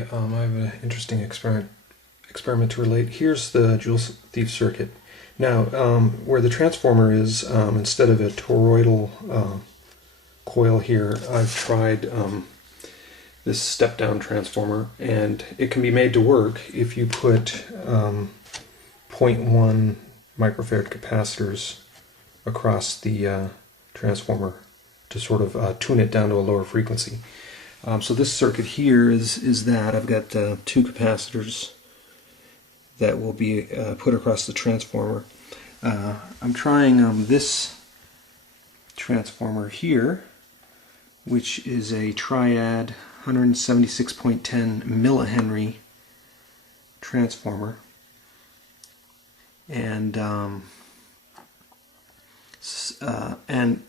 Hey, I have an interesting experiment to relate. Here's the Joule Thief circuit. Now, where the transformer is, instead of a toroidal coil here, I've tried this step-down transformer, and it can be made to work if you put 0.1 microfarad capacitors across the transformer to sort of tune it down to a lower frequency. So this circuit here is that. I've got two capacitors that will be put across the transformer. I'm trying this transformer here, which is a triad 176.10 millihenry transformer, and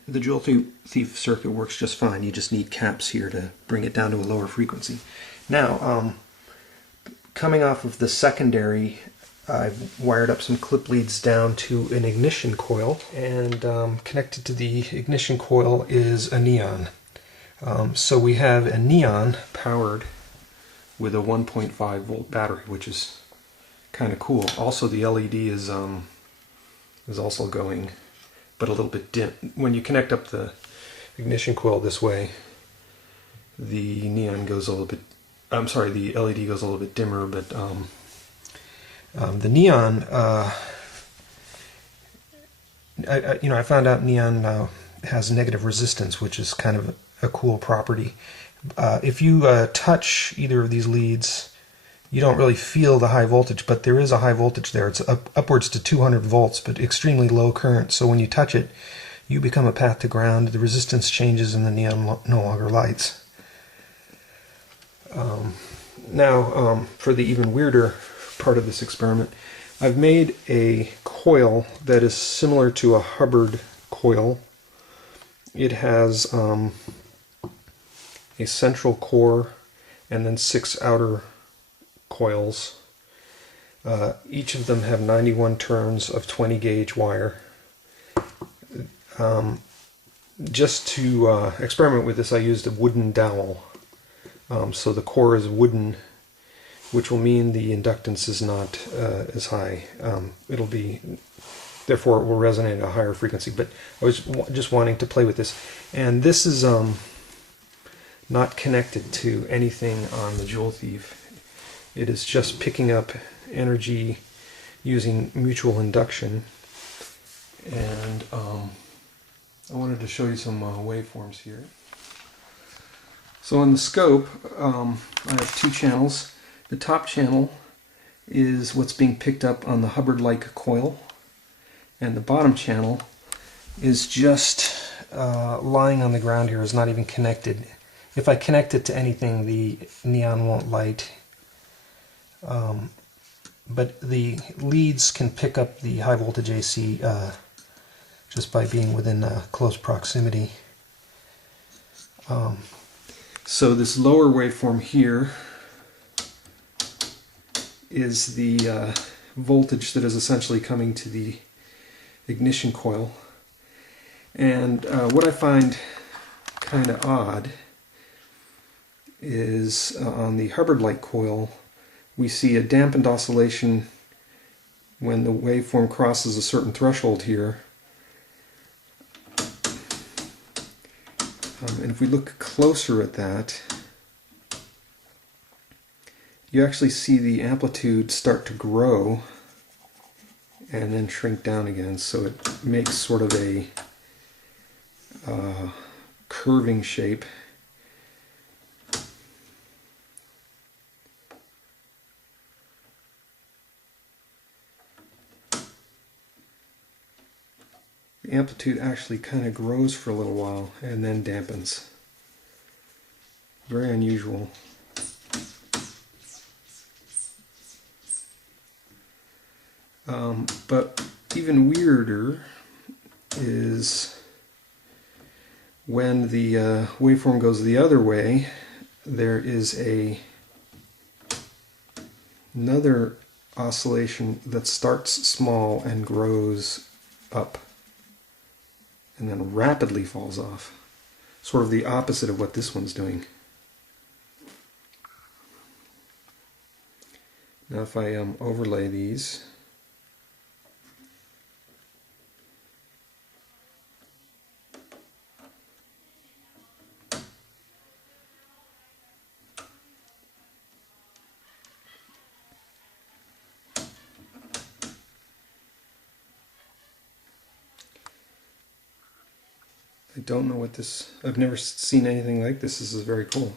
the Joule Thief circuit works just fine. You just need caps here to bring it down to a lower frequency. Now, coming off of the secondary, I've wired up some clip leads down to an ignition coil, and connected to the ignition coil is a neon. So we have a neon powered with a 1.5 volt battery, which is kind of cool. Also, the LED is also going, but a little bit dim. When you connect up the ignition coil this way, the neon goes a little bit, I'm sorry, the LED goes a little bit dimmer, but the neon, I found out neon has negative resistance, which is kind of a cool property. If you touch either of these leads, you don't really feel the high voltage, but there is a high voltage there. It's upwards to 200 volts, but extremely low current. So when you touch it, you become a path to ground. The resistance changes and the neon no longer lights. Now, for the even weirder part of this experiment, I've made a coil that is similar to a Hubbard coil. It has a central core and then 6 outer coils. Each of them have 91 turns of 20 gauge wire. Just to experiment with this, I used a wooden dowel. So the core is wooden, which will mean the inductance is not as high. Therefore it will resonate at a higher frequency. But I was just wanting to play with this. And this is not connected to anything on the Joule Thief. It is just picking up energy using mutual induction. And I wanted to show you some waveforms here. So on the scope, I have two channels. The top channel is what's being picked up on the Hubbard-like coil, and the bottom channel is just lying on the ground here, is not even connected. If I connect it to anything, the neon won't light. But the leads can pick up the high voltage AC just by being within close proximity. So this lower waveform here is the voltage that is essentially coming to the ignition coil. And what I find kind of odd is on the Hubbard-like coil, we see a dampened oscillation when the waveform crosses a certain threshold here. And if we look closer at that, you actually see the amplitude start to grow and then shrink down again. So it makes sort of a curving shape. The amplitude actually kind of grows for a little while and then dampens. Very unusual. But even weirder is when the waveform goes the other way, there is another oscillation that starts small and grows up, and then rapidly falls off. Sort of the opposite of what this one's doing. Now if I overlay these, I don't know what this, I've never seen anything like this. This is very cool.